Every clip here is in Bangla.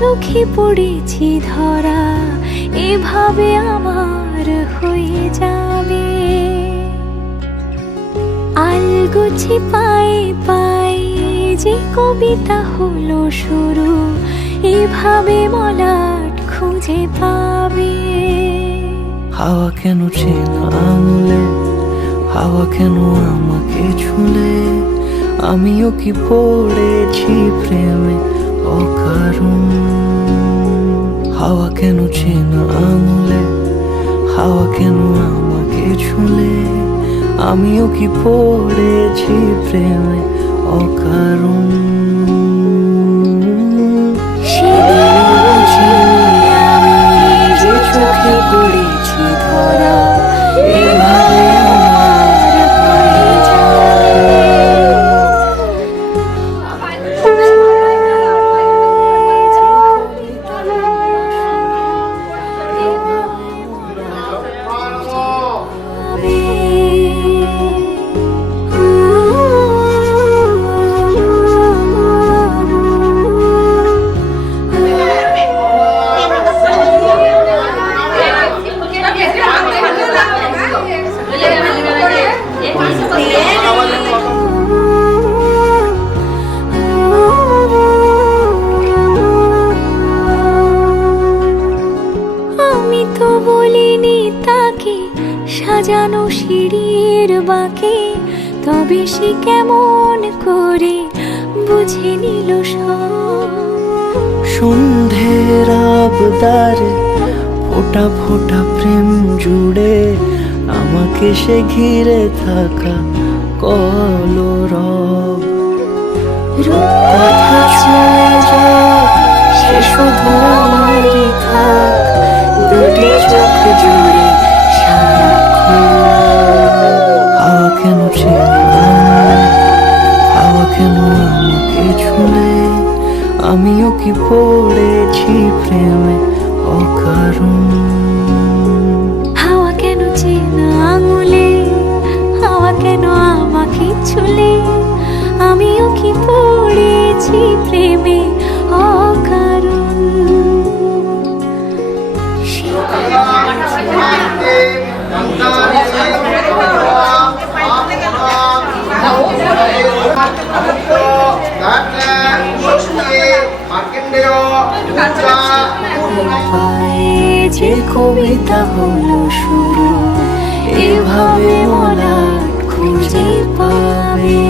চোখে পড়েছি ধরা এভাবে আমার হয়ে যাবে আলগোছে পায়ে পায়ে যে কবিতা হলো শুরু এভাবে মলাট খুঁজে পাবে হাওয়া কেন চেনা আঙুলে হাওয়া কেন আমাকে ছুলে আমিও কি পড়েছি প্রেমে অকারণ হাওয়া কেন চেনা আঙুলে হাওয়া কেন আমাকে ছুলে আমিও কি পড়েছি প্রেমে অকারণ যে চোখে পড়েছি ধরা এভাবে সাজানো সিঁড়ির বাঁকে তবে সে কেমন করে বুঝে নিল সন্ধ্যের আবদারে ফোটা ফোটা প্রেম জুড়ে আমাকে সে ঘিরে থাকা কলরব কথা চলে যাক সে শুধু আমারই থাক দুটি চোখ জুড়ে হাওয়া কেন চেনা হাওয়া কেন আমাকে ছুলে আমিও কি পড়েছি প্রেমে অকারণ হাওয়া কেন চেনা আঙুলে হাওয়া কেন আমাকে ছুলে আমিও কি পড়েছি প্রেমে অকারণ যে কবিতা হলো শুরু এভাবে মলাট খুঁজে পাবে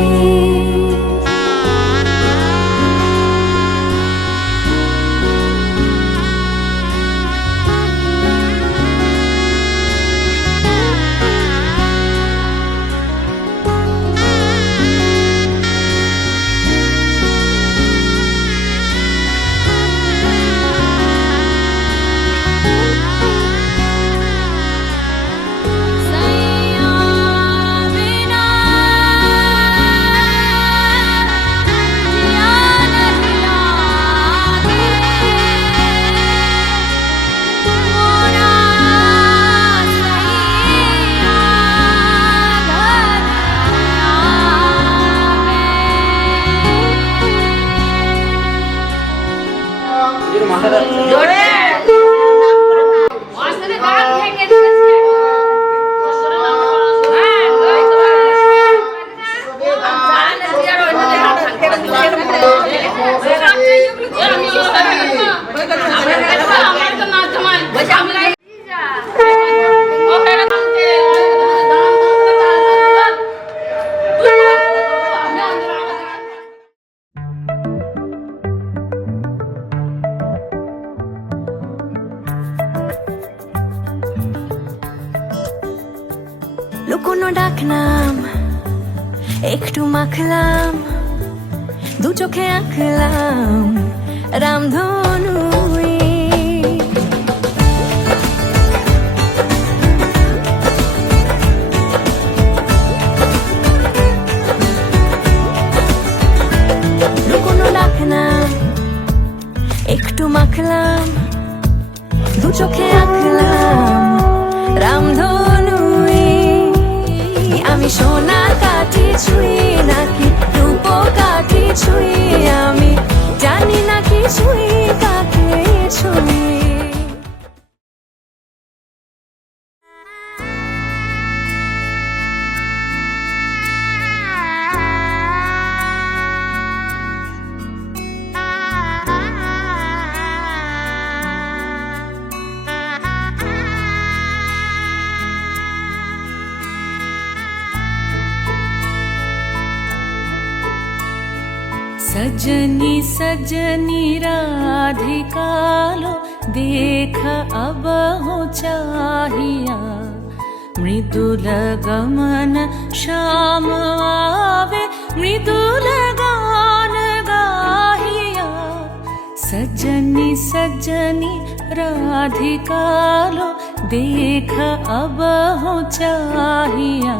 লুকোনো ডাকনাম একটু মাখলাম দু চোখে আঁকলাম রামধনু। লুকোনো রাখলাম একটু মাখলাম দু চোখে আঁকলাম রামধনু। আমি সোনা কাঠি ছুঁই নাকি রূপ কাঠি ছুঁই, আমি জানি না কি ছুঁই কাকে ছুঁই। सजनी सजनी राधिका लो देख अब हो चाहिया, मृदुल गमन श्याम आवे मृदुल गान गाहिया। सजनी सजनी राधिका लो देख अब हो चाहिया,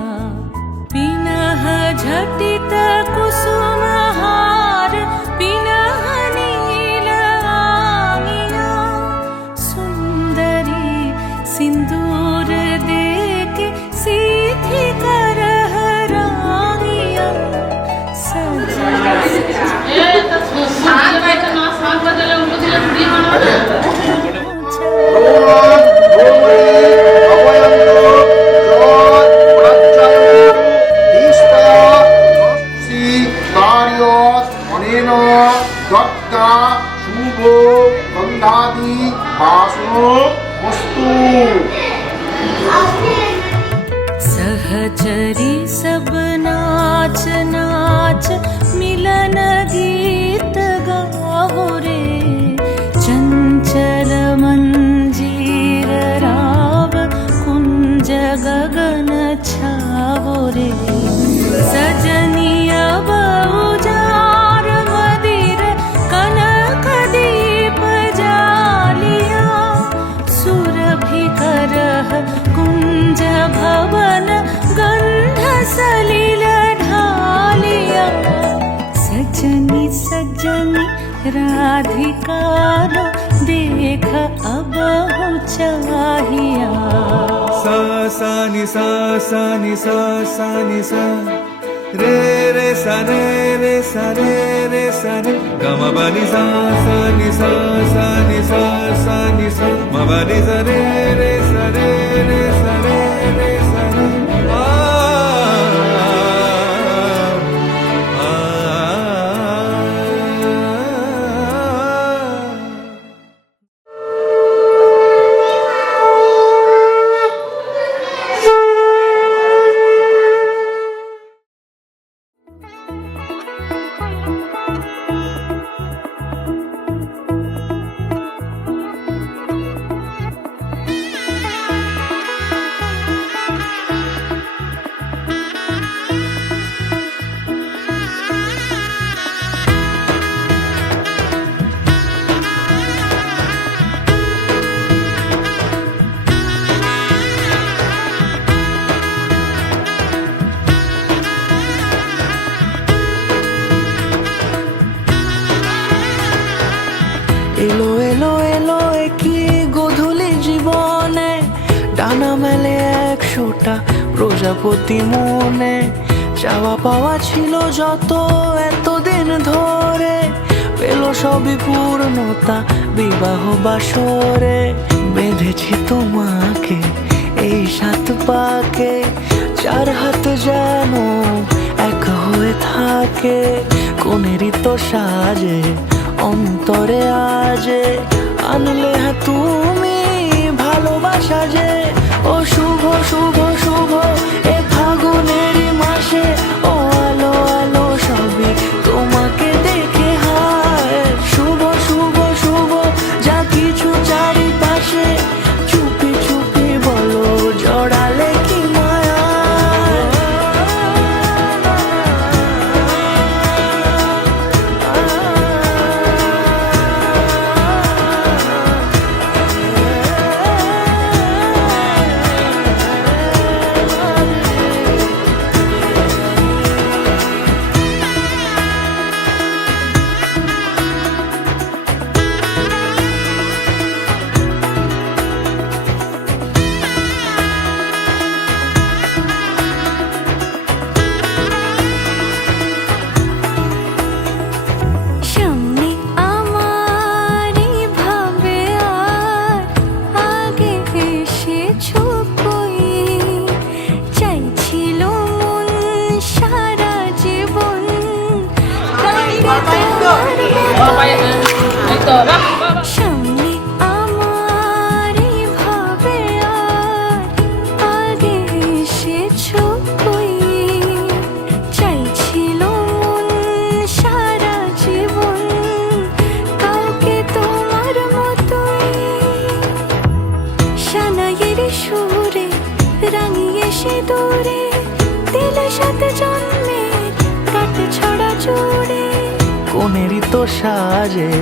पिनह झटित कुसुम हार पिनह नील आंगिया। सुंदरी सिंदूर देके सीधी करह रानिया। सहचरी सब नाच नाच मिलन गीत गाओ रे, चंचल मंजीर राव कुंज गगन छाओ रे। सजनी अब उजार मदिर कनक दीप जालिया, सुरभि करह कुंज भवन गंध सलिल ढालिया। सजनी सजनी राधिका लो देख अब हो चाहिया। सा सा नि सा सा नि सा सा नि सा रे रे सा रे रे सा रे रे सा रे ग म ब नि सा सा नि सा सा नि सा सा नि सा म ब नि सा रे रे सा रे रे सा रे रे सा रे आ आ এলো এলো এলো কি গোধূলি জীবনে, ডানা মেলে 100টা প্রজাপতি মনে। চাওয়া পাওয়া ছিল যত এতদিন ধরে, পেল সবই পূর্ণতা বিবাহ বাসরে। বেঁধেছি তোমাকে এই 7 পাকে, 4 হাত যেন এক হয়ে থাকে। কোনেরই তো সাজে অন্তরে আজে, আনলে হ্যাঁ তুমি ভালোবাসা যে। ও শুভ শুভ শুভ এ ফাগুনেরই মাসে, ও আলো আলো সবই তোমাকে দেখে হায়। শুভ শুভ শুভ যা কিছু চারিপাশে, চুপি চুপি বলো জড়ালে কি মায়া। ও সামনে আমার ভাবে আর আগে এসেছো কই চাইছিল মন সারা জীবন কাউকে তোমার মতোই সানাইয়ের সুরে রাঙিয়ে সে দূরে দিলে সাথে জন্মে কাট ছড়া জুড়ে কোনেরই তো সাজে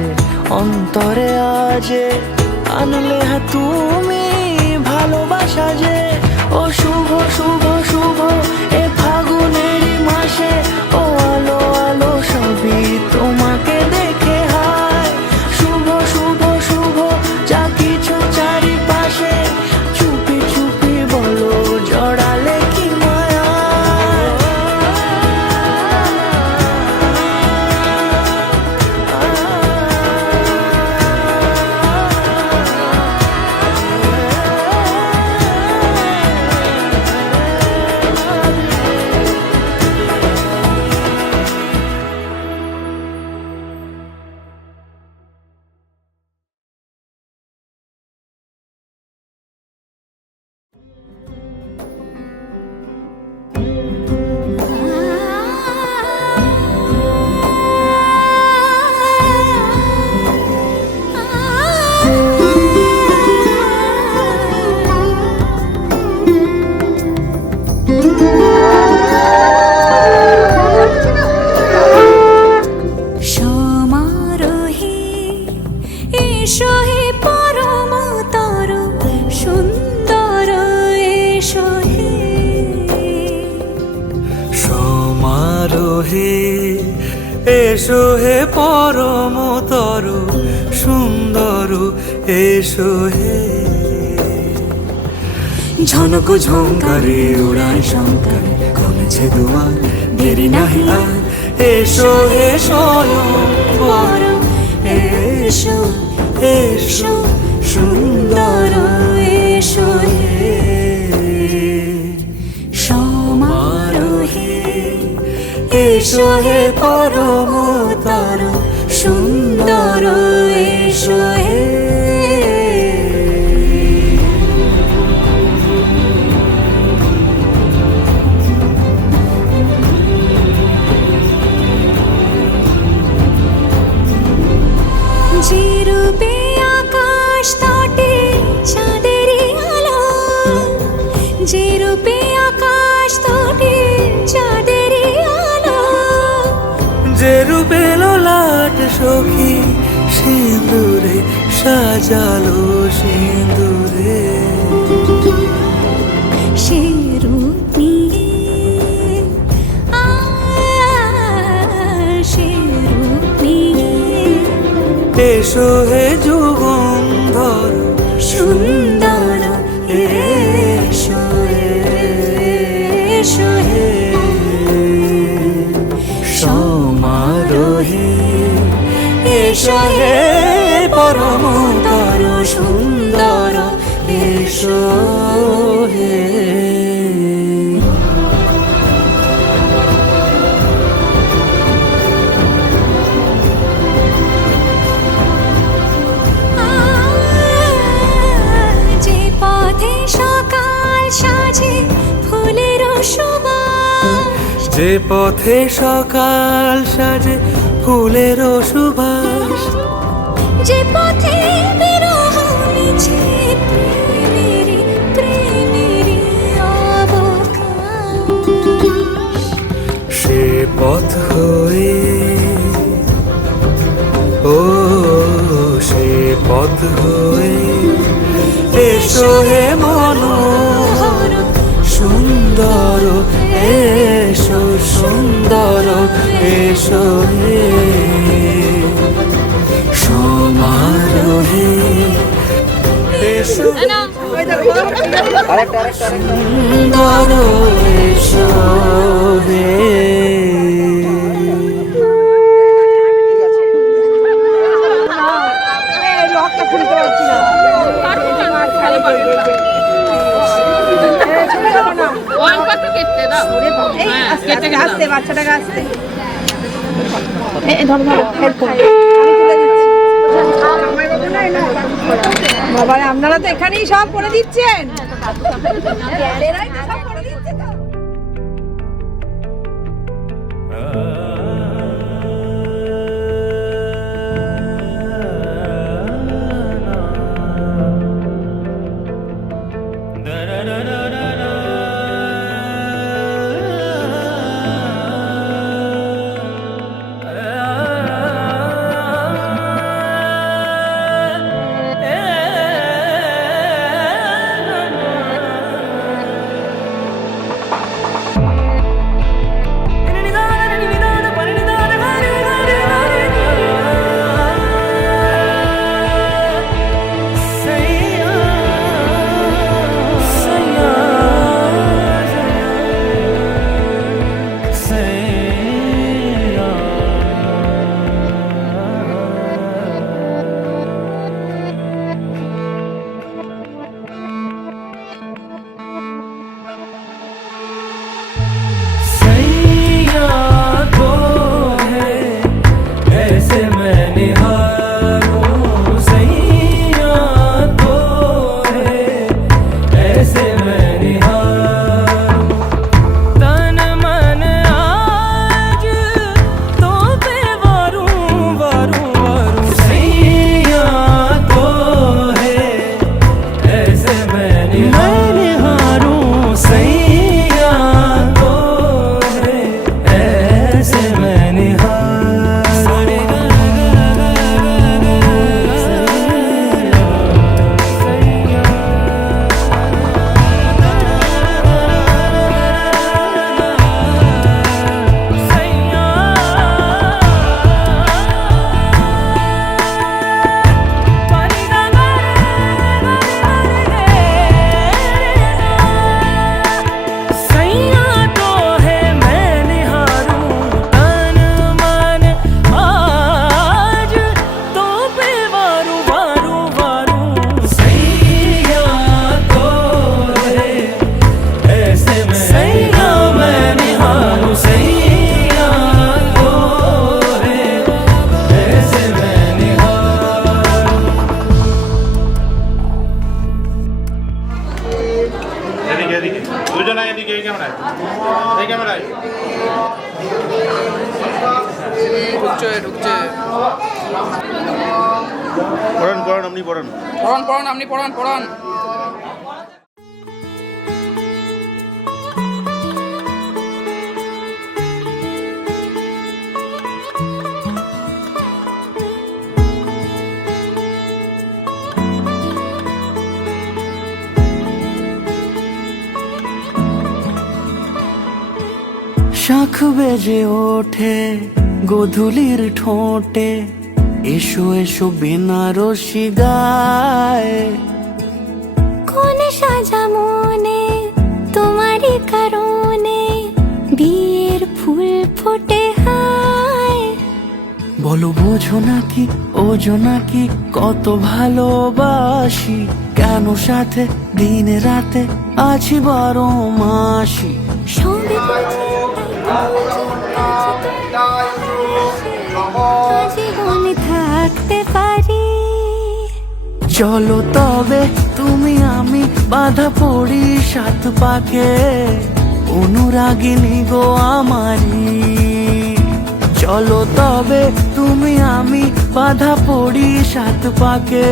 অন্তরে আজে আনলে হ্যাঁ তুমি ভালোবাসা যে ও শুভ শুভ শুভ এ ফাগুনেরই মাসে ও আলো আলো সবই তোমাকে দেখে হায় শুভ শুভ শুভ যা কিছু চারিপাশে চুপি চুপি বলো জড়ালে কি মায়া সমারোহে এসো হে পরমতর সুন্দর এসো হে সমারোহে এসো হে পরমতর সুন্দর এসো হে ঝনক ঝঙ্কারে উড়ায় শঙ্কর কমেছে দুয়ার দেরি নাহি আর এসো হে স্বয়ংবর এসো এসো সুন্দর এসো হে সমারোহে এসো হে পরমতর সুন্দর এসো হে যে রূপে আকাশ তটে চাঁদেরই আলো যে রূপে আকাশ তটে চাঁদেরই আলো যে রূপে লোলাট সখী সিঁদুরে সাজালো সিঁদুরে সে রূপ নিয়ে সে রূপ নিয়ে এসো হে যুগন্ধর সুন্দর এসো এসো হে সমারোহে এসো হে পরমতর সুন্দর এসো হে যে পথে সকাল সাজে ফুলের সুবাস যে পথে সকাল সাজে ফুলের সুবাস যে পথে বিরহ মিছে প্রেমেরই প্রেমেরই অবকাশ সে পথ হয়ে ও সে পথ হয়ে এসো হে মনোহর সুন্দর এসো সুন্দর এসো হে সমারোহে এসো সুন্দর এসো হে বাচ্চাটাকে আসতে ধরো ধরো হেল্প করো, আমি তুলে দিচ্ছি। বাবারে আপনারা তো এখানেই সব করে দিচ্ছেন। এরাই তো সব করে দিচ্ছে তো। পড়ান। শাখ বেজে ওঠে গোধূলির ঠোঁটে, এসো এসো বেনারসি গায়। কোন সাজা মনে তোমারই কারণে বিয়ের ফুল ফোটে হায়। বলো বোঝো নাকি ওজো নাকি কত ভালোবাসি, কেন সাথে দিনে রাতে আছি 12 মাসি। সবে জীবনে থাকতে পারি। চলো তবে তুমি আমি বাধা পড়ি 7 পাকে, অনুরাগিনী গো আমারি। চলো তবে তুমি আমি বাধা পড়ি 7 পাকে,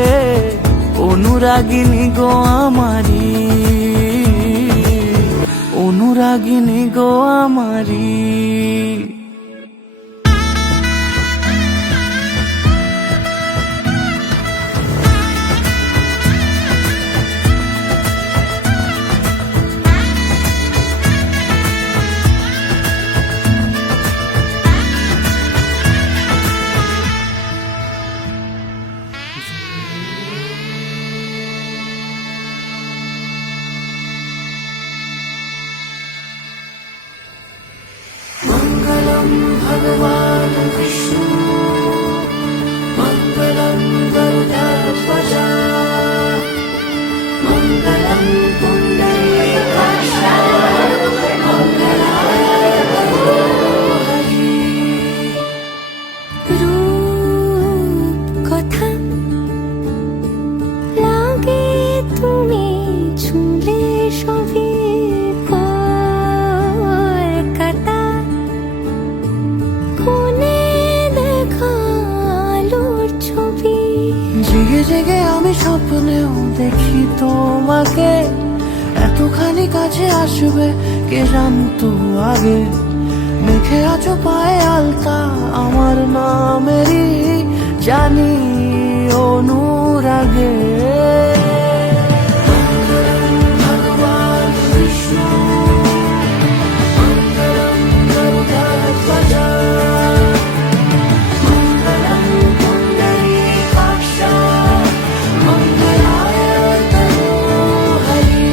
অনুরাগিনী গো আমারি, অনুরাগিনী গো আমারি। মঙ্গল স্বপ্নেও দেখি তোমাকে, এতখানি কাছে আসবে কে জানতো আগে। মেখে আছো পায়ে আলতা আমার নামেরই, জানি অনুরাগে। ভগবান বিষ্ণু মঙ্গলম গরুড়ধ্বজ, মঙ্গলম পুণ্ডরীকাক্ষ, মঙ্গলায় তনুহরি।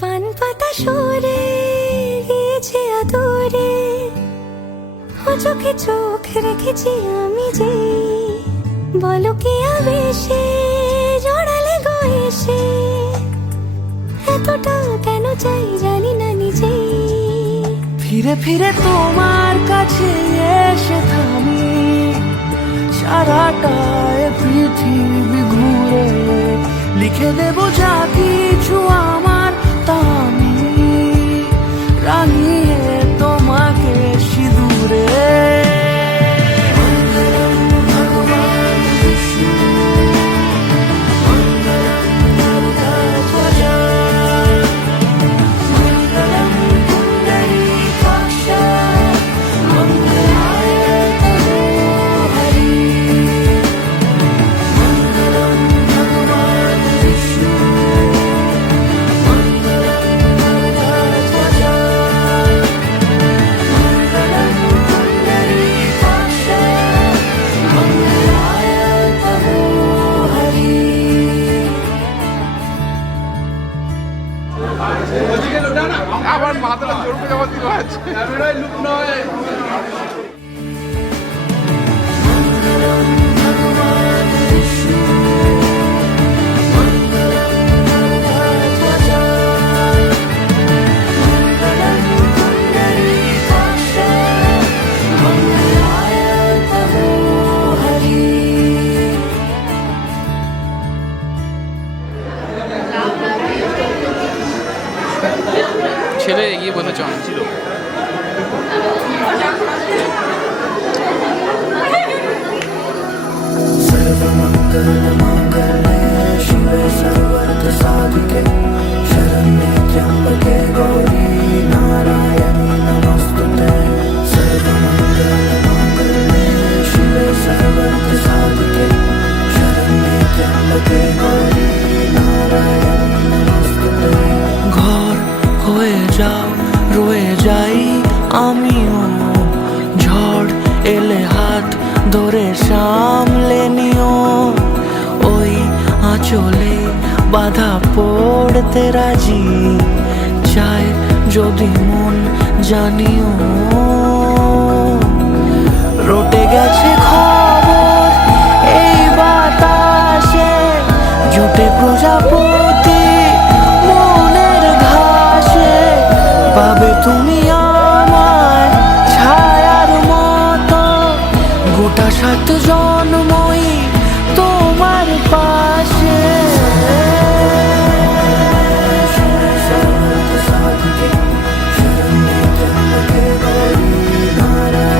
পান পাতা সরে গিয়েছে আদরে, ও চোখে চোখ রেখেছি আমি যে, বলো কি আবেশে জড়ালে গো এসে, এতটা কেন চাই জানি না নিজেই। ফিরে ফিরে তোমার কাছে এসে থামি, সারাটা এ পৃথিবী ঘুরে লিখে দেব যা কিছু আমার, তা আমি রাঙিয়ে তোমাকে সিঁদুরে। মঙ্গলম ভগবান বিষ্ণু মঙ্গলম গরুড়ধ্বজ, মঙ্গলম পুণ্ডরীকাক্ষ, মঙ্গলায় তনুহরি। মঙ্গলম ভগবান বিষ্ণু মঙ্গলম গরুড়ধ্বজ, মঙ্গলম পুণ্ডরীকাক্ষ, মঙ্গলায় তনুহরি। আবার মাথাটা জোর করে আবার দিল আছে ক্যামেরায় লুক নয়। মঙ্গলম ভগবান বিষ্ণু মঙ্গলম গরুড়ধ্বজ, মঙ্গলম পুণ্ডরীকাক্ষ, মঙ্গলায় তনুহরি। ছেলে এগিয়ে বলতে চান ছিল सर्वमङ्गलमाङ्गल्ये शिवे सर्वार्थसाधिके, शरण्ये त्र्यम्बके गौरी नारायणी नमोस्तुते। सर्वमङ्गलमाङ्गल्ये शिवे सर्वार्थसाधिके, शरण्ये त्र्यम्बके गौरी नारायणी नमोस्तुते। ঘর হয়ে যাও রয়ে যাই আমিও, ঝড় এলে হাত ধরে সামলে নিও। ওই আঁচলে বাধা পড়তে রাজি, চাই যদি মন জানিও। রটে গেছে খবর এই বাতাসে, জুটে প্রজাপতি মনের ঘাসে, পাবে তুমি আমায় ছায়ার মতো, গোটা 7 জন্মই তোমার পাশে। শরণ্যে ত্র্যম্বকে গৌরী নারায়ণী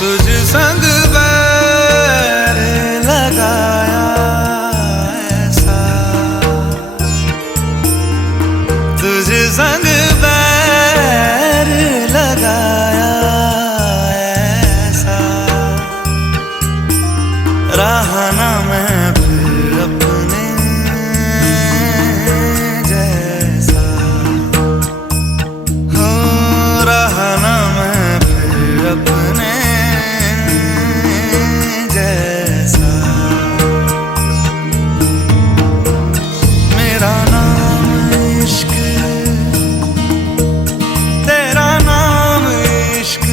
तुझ संग बैर लगाया ऐसा, तुझ संग बैर लगाया ऐसा, रहा ना मैं फिर अपने जैसा, हो रहा ना मैं फिर अपने जैसा। मेरा नाम इश्क, तेरा नाम इश्क,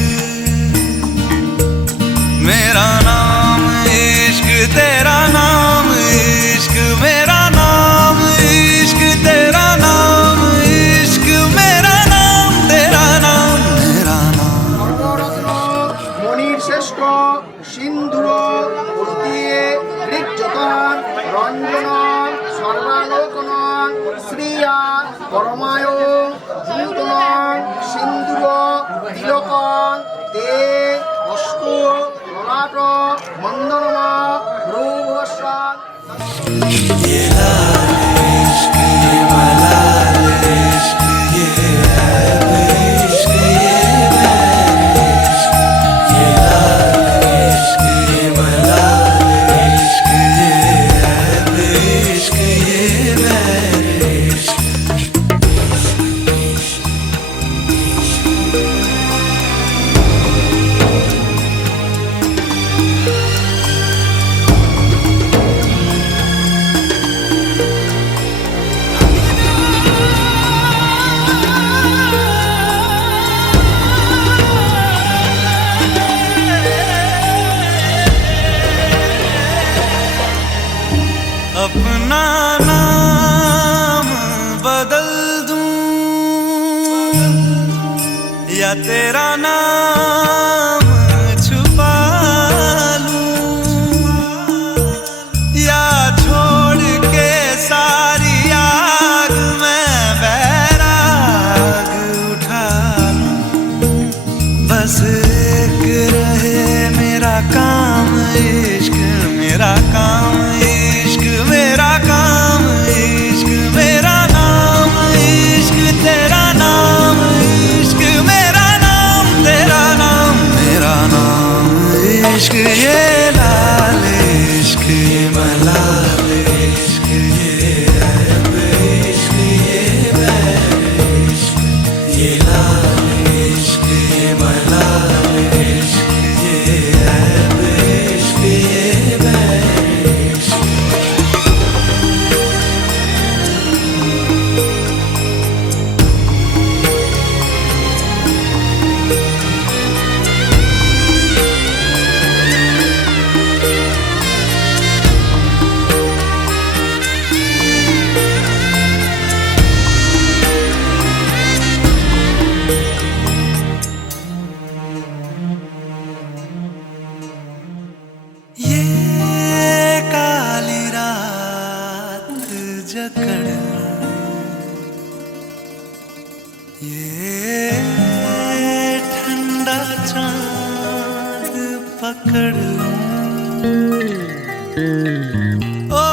मेरा नाम इश्क, तेरा नाम इश्क, मेरा नाम इश्क, तेरा नाम इश्क, मेरा नाम, तेरा नाम, मेरा नाम। ধর্মরত্ন মণির শ্রেষ্ঠ সিন্ধুর দিয়ে ঋকযতন রঞ্জন সর্বালোকন শ্রিয়া পরমায় নূতন সিন্ধুর তিলকন তে অষ্ট ললাট মন্দনমা রূপস্বাদ। ये लाल इश्क, ये मलाल इश्क, ये ऐब इश्क, ये बैर इश्क, ये लाल इश्क, ये मलाल इश्क, ये ऐब इश्क, ये बैर इश्क। अपना नाम बदल दूं या तेरा नाम छुपा लूं, या छोड़ के सारी आग में बैराग उठा लूं। बस एक रहे मेरा काम इश्क, मेरा काम इश्क, मेरा काम इश्क, मेरा नाम इश्क, तेरा नाम इश्क, मेरा नाम, तेरा नाम, मेरा नाम इश्क। ये लाल इश्क, ये मलाल इश्क, ये ऐब इश्क, ये बैर इश्क, ये लाल इश्क, ये मलाल इश्क, ये ऐब इश्क, ये बैर इश्क। ये काली रात जकड़ लूं, ये ठंडा चांद पकड़ लूं। ओ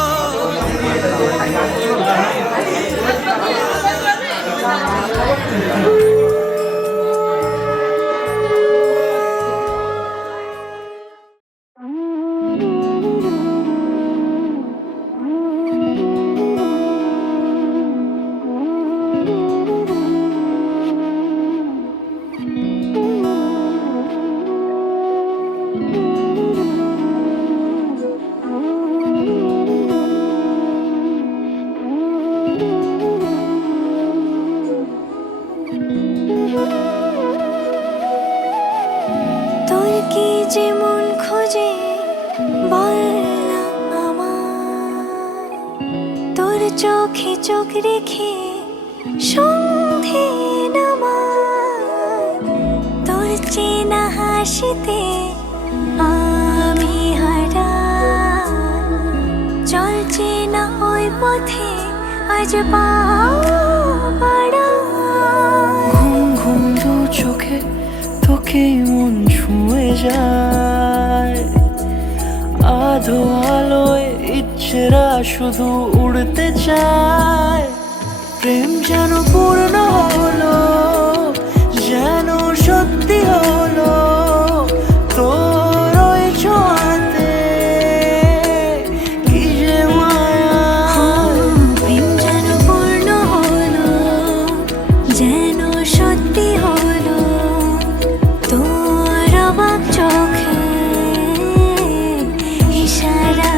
চোখে চোখ রেখে সন্ধে নামায়, তোর চেনা হাসিতে আমি হারা। চলছে না ওই পথে আজ পাড়া। ঘুম ঘুম দু চোখে তোকে মন ছুঁয়ে যায়, আধো আলোয় ইচ্ছেরা শুধু উড়তে চায়। প্রেম যেন পূর্ণ হলো, যেন সত্যি হলো তোর ওই ছোঁয়াতে, কি যে মায়া। প্রেম যেন পূর্ণ হলো, যেন সত্যি হলো তোর অবাক চোখে ইশারা।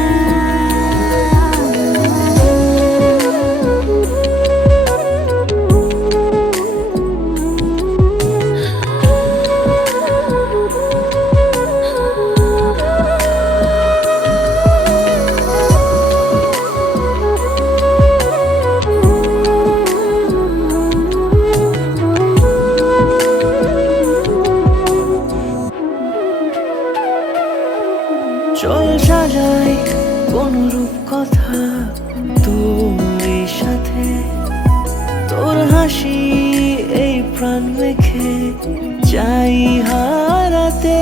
চল সাজাই কোন রূপ কথা তোর সাথে, তোর হাসি এই প্রাণ রেখে চাই হারাতে।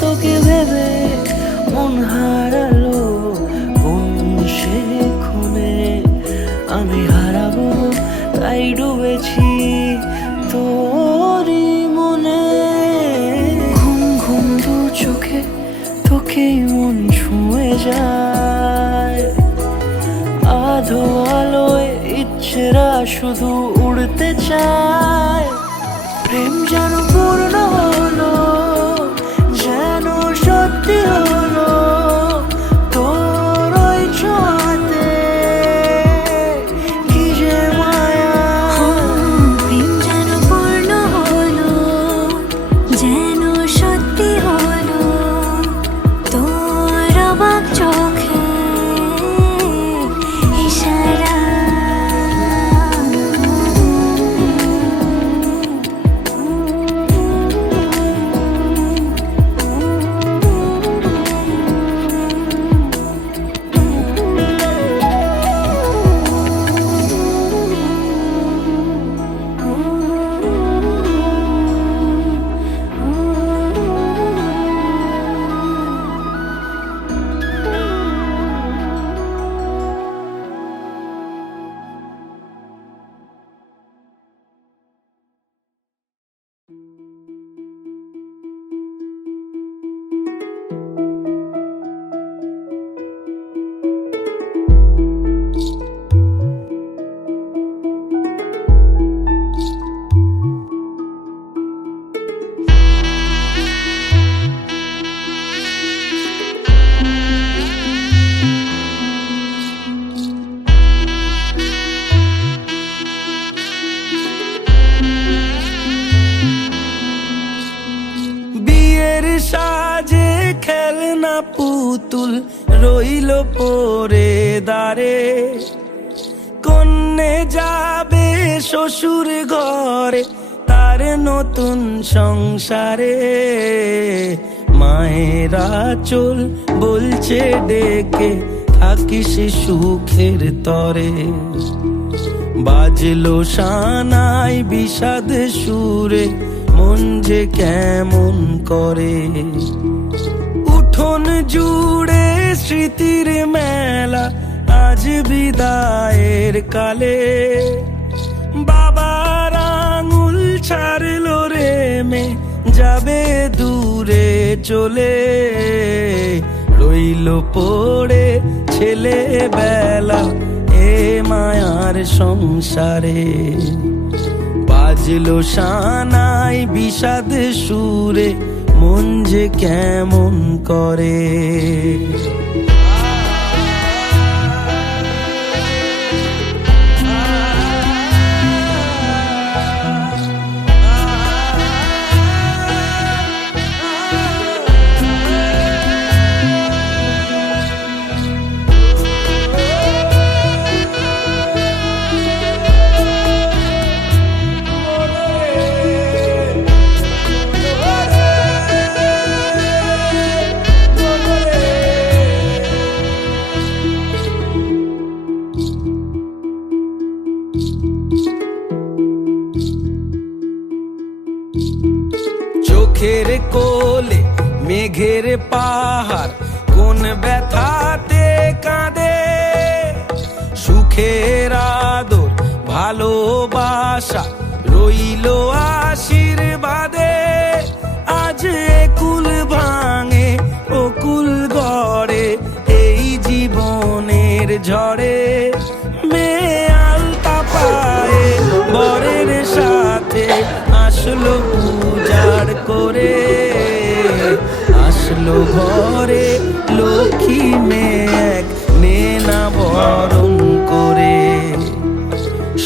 তোকে ভেবে মন হারালো কোন সে খুনে, আমি হারাবো তাই ডুবেছি তোরই মনে। ঘুম ঘুম দু চোখে তোকে মন ছুঁয়ে যায়, আধো আলোয় ইচ্ছেরা শুধু উড়তে চায়। প্রেম যেন পূর্ণ হলো, যেন সত্যি হলো তোর ওই ছোঁয়াতে, কি যে মায়া। প্রেম যেন পূর্ণ হলো, যেন সত্যি হলো তোর অবাক চোখে ইশারা। বিয়ের সাজে খেলনা পুতুল রইল পরে দাঁড়ে, কন্যে যাবে শ্বশুর ঘরে তার নতুন সংসারে। মায়েরা চল বলছে ডেকে থাকিস সুখের তরে, বাজলো সানাই বিষাদ সুরে মন যে কেমন করে। উঠোন জুড়ে স্মৃতির মেলা আজ বিদায়ের কালে, বাবার আঙুল ছাড়লো রে মে যাবে দূরে চলে। রইল পড়ে ছেলেবেলা এ মায়ার সংসারে, বাজলো সানাই বিষাদ সুরে মন যে কেমন করে। মেঘের পাহাড় কোন ব্যথাতে কাঁদে, সুখের আদর ভালোবাসা রইল আশীর্বাদে। আজ একুল ভাঙে অকুল গড়ে এই জীবনের ঝড়ে, মেয়ে আলতা পায়ে বরের সাথে আসলো উজাড় করে, আসলো ঘরে লক্ষ্মী মেয়ে এক নেনা বরণ করে।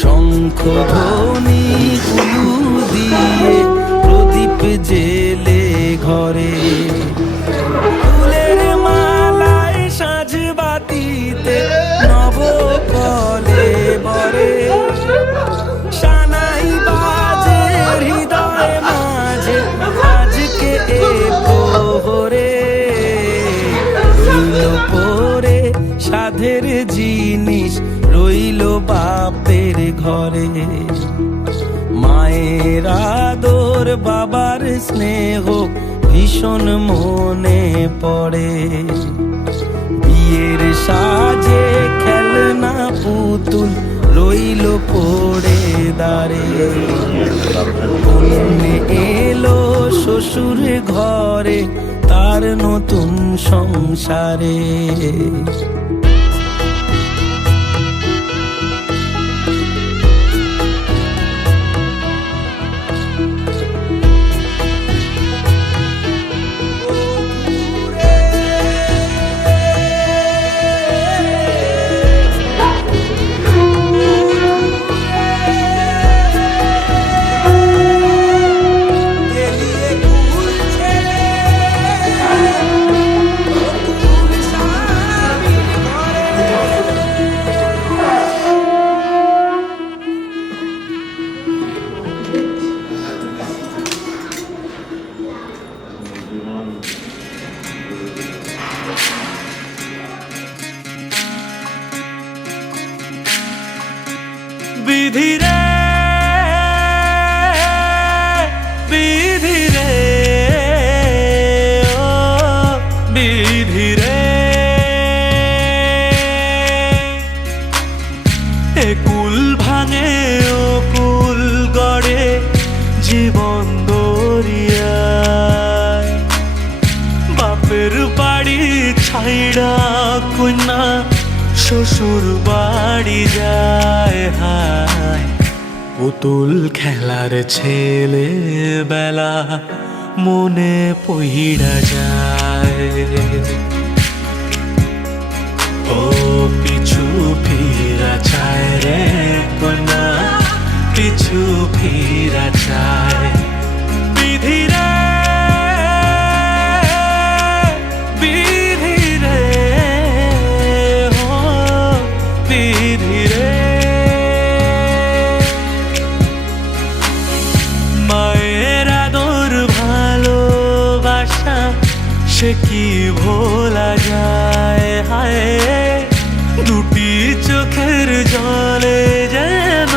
শঙ্খ ধ্বনি কুলু দিয়ে প্রদীপ জেলে ঘরে, ফুলের মালায় সাজ বাতিতে নব কলে বরে, সানাই বাজে হৃদয় মাঝে আজকে এ প্রহরে। রইল পরে সাধের জিনিস রইল বাপের ঘরে, মায়ের আদর বাবার স্নেহ ভীষণ মনে পড়ে। বিয়ের সাজে খেলনা পুতুল রইল পড়ে দাঁড়ে, কন্যে এলো শ্বশুর ঘরে তার নতুন সংসারে। বিধি রে বিধি রে ও বিধি রে, একুল ভাঙে ও কুল গড়ে জীবন দরিয়ায়। বাপের বাড়ি ছাইড়া কন্যা শ্বশুর বাড়ি যায় হায়, পুতুল খেলার ছেলে বেলা মনে পইড়া যায়। ও পিছু ফিরা চায় রে কন্যা, পিছু ফিরা চায়। বিধি রে বিধি রে ও বিধি রে, মায়ের আদর ভালোবাসা সে কি ভোলা যায় হায়। দুটি চোখের জলে যেন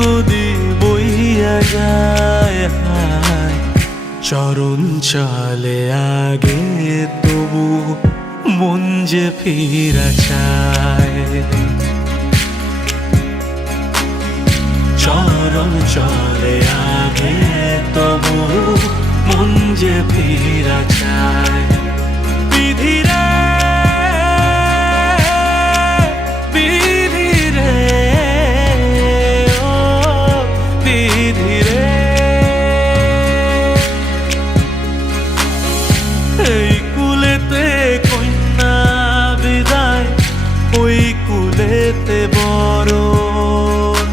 নদী বইয়া যায় হায়, চরণ চলে আগে তবু মন যে ফিরা চায়। চরণ চলে আগে তবু মন যে ফিরা চায়। বিধি রে বিধি রে ও বিধি রে, এই কুলেতে কন্যা বিদায় ওই কুলেতে বরণ,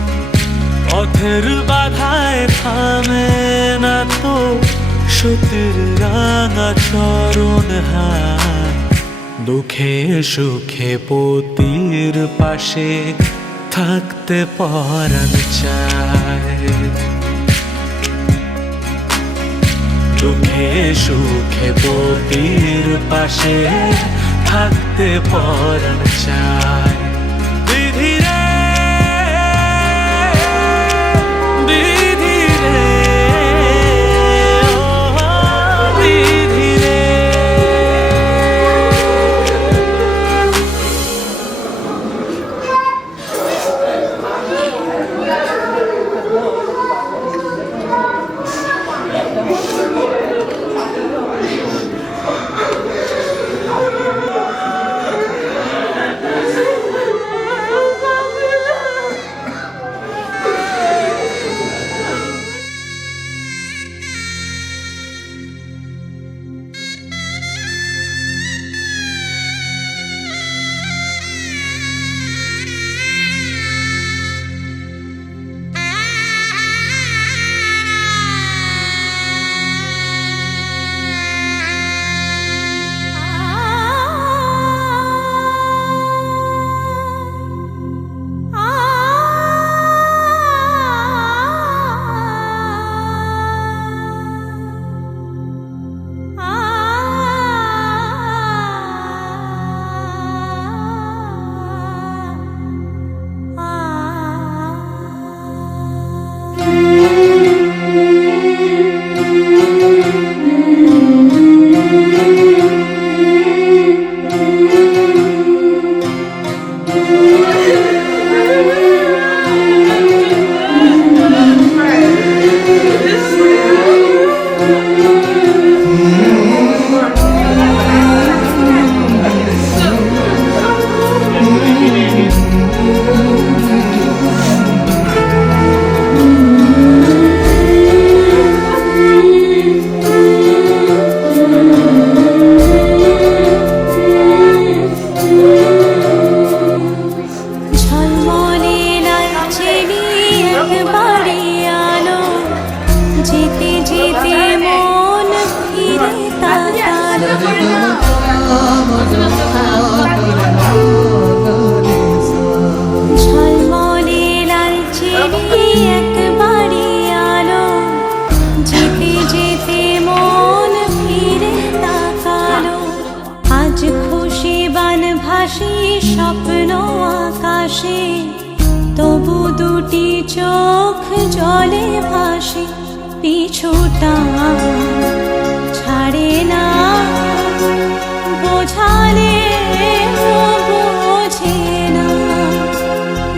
পথের বাধায় থামে না তো সতীর রাঙা চরণ হায়। দুঃখে সুখে পতির পাশে থাকতে পরাণ চায়, দুঃখে সুখে পতির পাশে থাকতে পরাণ চায়। বিধি রে বিধি রে ও বিধি রে। স্বপ্ন আকাশে, তবু দুটি চোখ জলে ভাসে, পিছুটা ছাড়ে না, বোঝালে বোঝে না,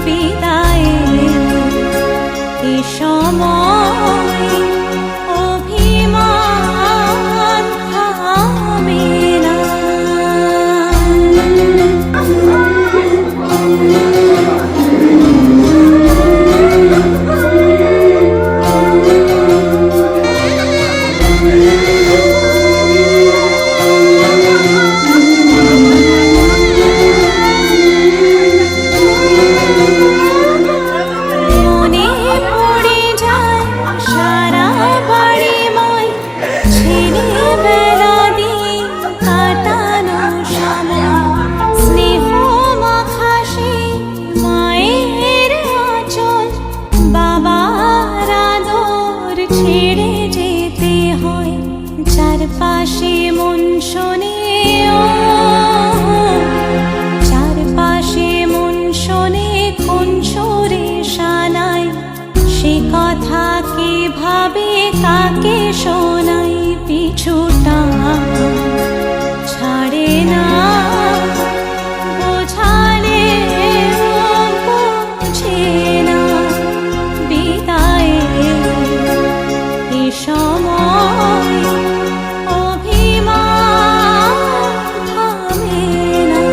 বিদায়ের এ সময় অভিমান থামে না। মনে পড়ে যায় সারা বাড়িময় ছেলেবেলা দিন কাটানো সময়, স্নেহ মাখা সেই মায়ের আঁচল, বাবার আদর ছেড়ে যেতে হয়, চারপাশে মন শোনে চারপাশে মন শোনে কোন সুরে শানায়, সে কথা কে ভাবে কাকে শোনাই, পিছুটা ছাড়ে না, বোঝালে বোঝে না, বিদায়ের এ সময় অভিমান থামে না।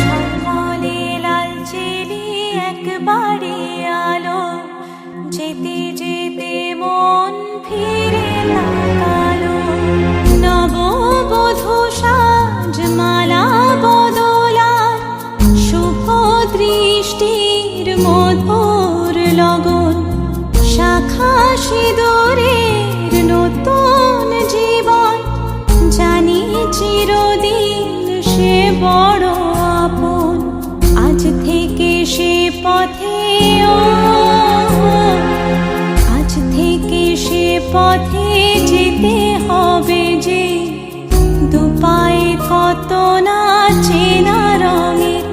ঝলমলে লালচেলি একবারে আলো, যেতে যেতে মন ফিরে তাকালো, নববধূ সাজমালা বদলার শুভ দৃষ্টির মধুর লগন, শাখা সিঁদুরের নতুন জীবন, জানি চিরদিন সে বড় আপন, আজ থেকে সে পথে আজ থেকে সে পথে যেতে হবে যে, দুপায়ে কত না চেনা রঙের,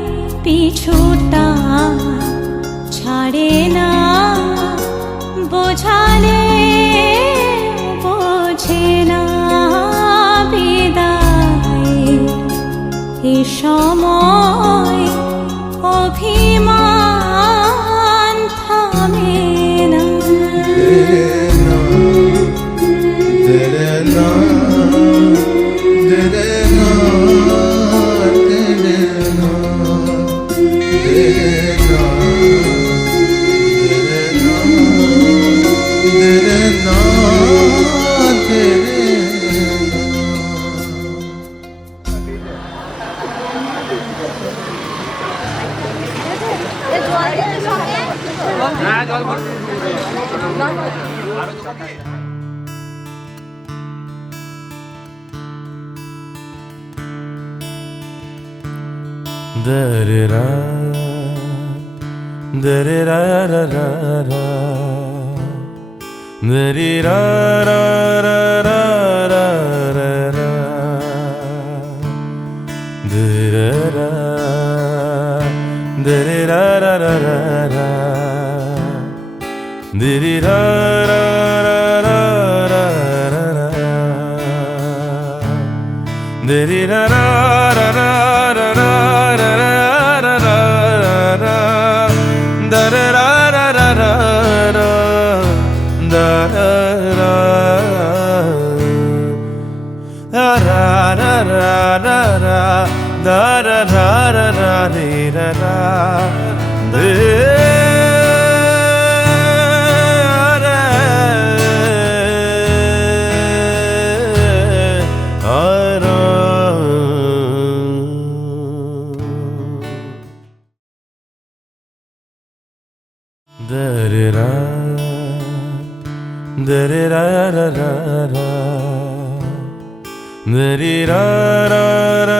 পিছুটা ছাড়ে না, বোঝালে বোঝে না, বিদায়ের এ সময় অভিমান থামে না। Da-da-da, da-da-da-da-da-da, da-dee-da-da-da-da-da-da, da-da-da, da-dee-da-da-da-da-da, dee-dee-da-da-da-da-da, da-da-da, da-da-da-da-da-da. Dari ra ra ra